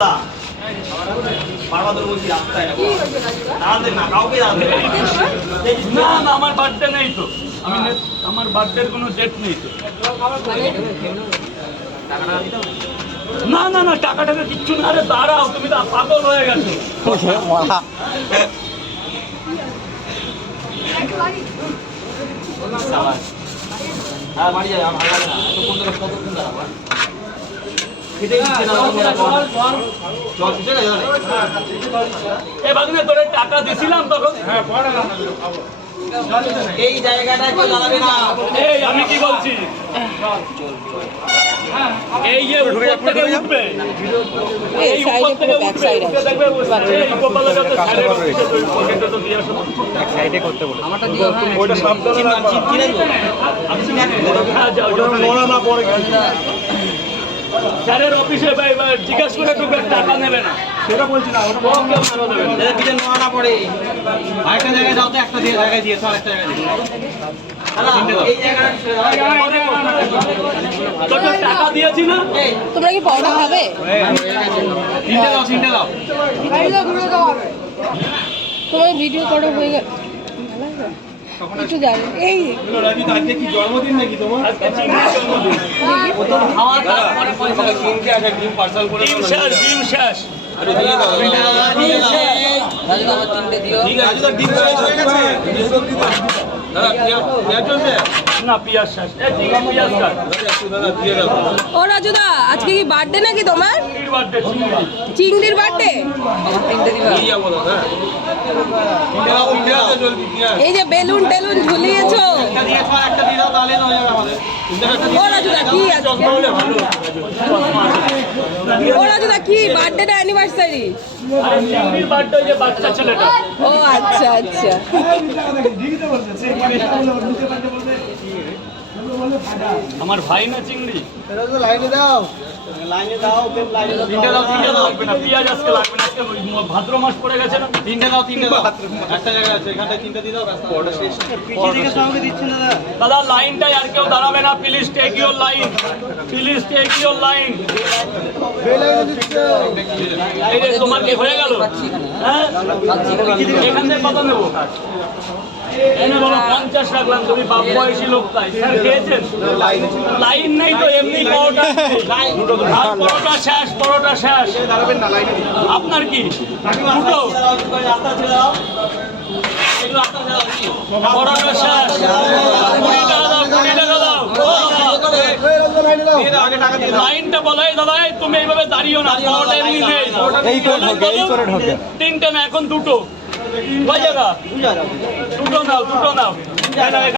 না না আমার বার্থডে নেই তো, আমার বার্থডের কোনো ডেট নেই তো। না না না টাকা টাকা কিচ্ছু না। আরে দাঁড়াও, তুমি তো পাগল হয়ে গেছো। হ্যাঁ বাড়ি যাবে, আমার ভালো লাগে না। কতক্ষণ দাঁড়াবো? তোরে টাকা দিছিলাম তখন। এই জায়গাটা কেউ দাঁড়াবে না। এই আমি কি বলছি, এই যে উপর থেকে উঠবে, এই উপর থেকে উঠবে, দেখবে গোপালের কাছে সাইডে করতে বলে আমারটা দিও। ওইটা সাবধানে চিনে আমি চিনি না পরে স্যারের অফিসে জিজ্ঞেস করে ঢুকবে, টাকা নেবে না সেটা বলছি না। না পড়ে আরেকটা জায়গায় যাও তো, একটা জায়গায় দিয়েছো আরেকটা জায়গায় টাকা দিয়েছি না। তোমরা কি পড়া হবে? তিনটে দাও তোমার ভিডিও করা হয়ে গেল একটু জানি। এই আজকে কি জন্মদিন নাকি তোমার? আজকে জন্মদিন। ও তো খাওয়া দাওয়া পরে পয়সা কিনতে আসে, ডিম পার্সেল করে ডিম শেষ। আরে দিয়ে দাও রাজু, আমার তিনটে দিও। ঠিক আছে, রাজু তো ডিম শেষ হয়ে গেছে। দাদা পেঁয়াজ চলছে না? পেঁয়াজ শেষ। এই ঠিক আছে, পেঁয়াজ কাট দাদা, দিয়ে দাও। ও রাজুদা, আজকে কি বার্থডে নাকি তোমার? বার্থডে চিংড়ির বার্থডে। আমার তিনটে দিবা। কি যাবো দাদা? এই যে বেলুন টেলুন ঝুলিয়েছো। একটা দিয়ে দাও, তাহলে হয়ে যাবে আমাদের। ও রাজুদা কি আছে? ও রাজুদা কি বার্থডে না অ্যানিভার্সারি? চিংড়ির বার্থডে, যে বাচ্চা ছেলেটা। ও আচ্ছা আচ্ছা। আমার ভাই না চিংড়ি। লাইনে দাও। তিনটে দাও লাগবে না, পেঁয়াজ আজকে লাগবে না। আজকে ভাদ্র মাস পড়ে গেছে না। তিনটে দাও একটা জায়গায় আছে, এখানটায় তিনটে দিয়ে দাও। অর্ডার শেষ। দাদা লাইনটাই আর কেউ দাঁড়াবে না, please take your line, please take your line. এই যে তোমার কি হয়ে গেল? হ্যাঁ এখান থেকে কত নেবো? এনে বলো 50 রাখলাম। তুমি বাপ বয়সী লোক, তাই স্যার খেয়েছেন? লাইন নেই তো, এমনি পরোটা শেষ, পরোটা শেষ। আপনার কি দুটো? পরোটা শেষ। 20 টাকা দাও, 20 টাকা দাও। লাইনটা বলাই দাদা, তুমি এইভাবে দাঁড়িয়েও না, পরোটা এমনি নেই। তিনটে না, এখন দুটো। কয় জায়গা? দুটো নাও, দুটো নাও।